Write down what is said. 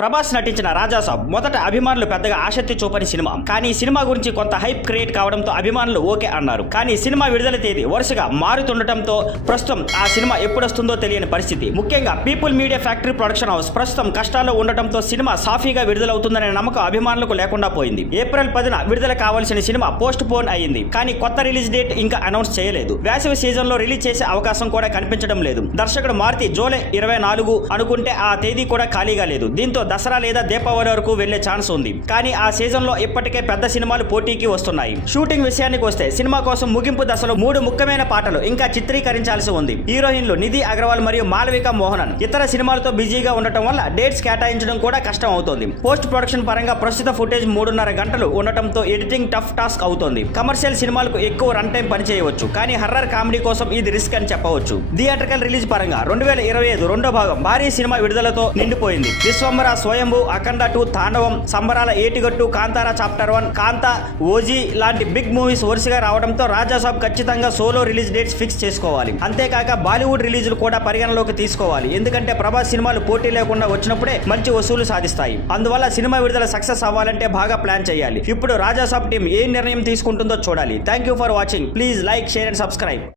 ప్రభాస్ నటించిన రాజాసాబ్ మొదట అభిమానులు పెద్దగా ఆసక్తి చూపని సినిమా. కానీ ఈ సినిమా గురించి కొంత హైప్ క్రియేట్ కావడంతో అభిమానులు ఓకే అన్నారు. కానీ సినిమా విడుదల తేదీ వరుసగా మారుతుండటంతో ప్రస్తుతం ఆ సినిమా ఎప్పుడొస్తుందో తెలియని పరిస్థితి. ముఖ్యంగా people media factory production house ప్రస్తుతం కష్టాల్లో ఉండటంతో సినిమా సాఫీగా విడుదలవుతుందనే నమ్మకం అభిమానులకు లేకుండా పోయింది. ఏప్రిల్ 10న విడుదల కావాల్సిన సినిమా పోస్ట్ పోన్ అయ్యింది. కానీ కొత్త రిలీజ్ డేట్ ఇంకా అనౌన్స్ చేయలేదు. వేసవి సీజన్ లో రిలీజ్ చేసే అవకాశం కూడా కనిపించడం లేదు. దర్శకుడు మారుతి జూలై 24 అనుకుంటే ఆ తేదీ కూడా ఖాళీగా లేదు. దీంతో దసరా లేదా దీపావళి వరకు వెళ్లే ఛాన్స్ ఉంది. కానీ ఆ సీజన్ లో ఇప్పటికే పెద్ద సినిమాలు పోటీకి వస్తున్నాయి. షూటింగ్ విషయానికి వస్తే సినిమా కోసం ముగింపు దశలో 3 ముఖ్యమైన పాటలు ఇంకా చిత్రీకరించాల్సి ఉంది. హీరోయిన్లు నిధి అగర్వాల్ మరియు మాలవిక మోహనన్ ఇతర సినిమాలతో బిజీగా ఉండటం వల్ల డేట్స్ కేటాయించడం కూడా కష్టం అవుతోంది. పోస్ట్ ప్రొడక్షన్ పరంగా ప్రస్తుత ఫుటేజ్ 3.5 గంటలు ఉండటంతో ఎడిటింగ్ టఫ్ టాస్క్ అవుతోంది. కమర్షియల్ సినిమాలకు ఎక్కువ రన్ టైం పనిచేయవచ్చు. కానీ హర్రర్ కామెడీ కోసం ఇది రిస్క్ అని చెప్పవచ్చు. థియేట్రికల్ రిలీజ్ పరంగా 2025 రెండో భాగం భారీ సినిమా విడుదలతో నిండిపోయింది. విశ్వంబర, స్వయంభూ, అఖండ 2, తాండవం, సంబరాల ఏటిగట్టు, కాంతారా చాప్టర్ 1, కాంతా, ఓజీ లాంటి బిగ్ మూవీస్ వరుసగా రావడంతో రాజాసాబ్ ఖచ్చితంగా సోలో రిలీజ్ డేట్స్ ఫిక్స్ చేసుకోవాలి. అంతేకాక బాలీవుడ్ రిలీజులు కూడా పరిగణలోకి తీసుకోవాలి. ఎందుకంటే ప్రభాస్ సినిమాలు పోటీ లేకుండా వచ్చినప్పుడే మంచి వసూలు సాధిస్తాయి. అందువల్ల సినిమా విడుదల సక్సెస్ అవ్వాలంటే బాగా ప్లాన్ చేయాలి. ఇప్పుడు రాజాసాబ్ టీం ఏ నిర్ణయం తీసుకుంటుందో చూడాలి. Thank you for watching. Please like, share and subscribe.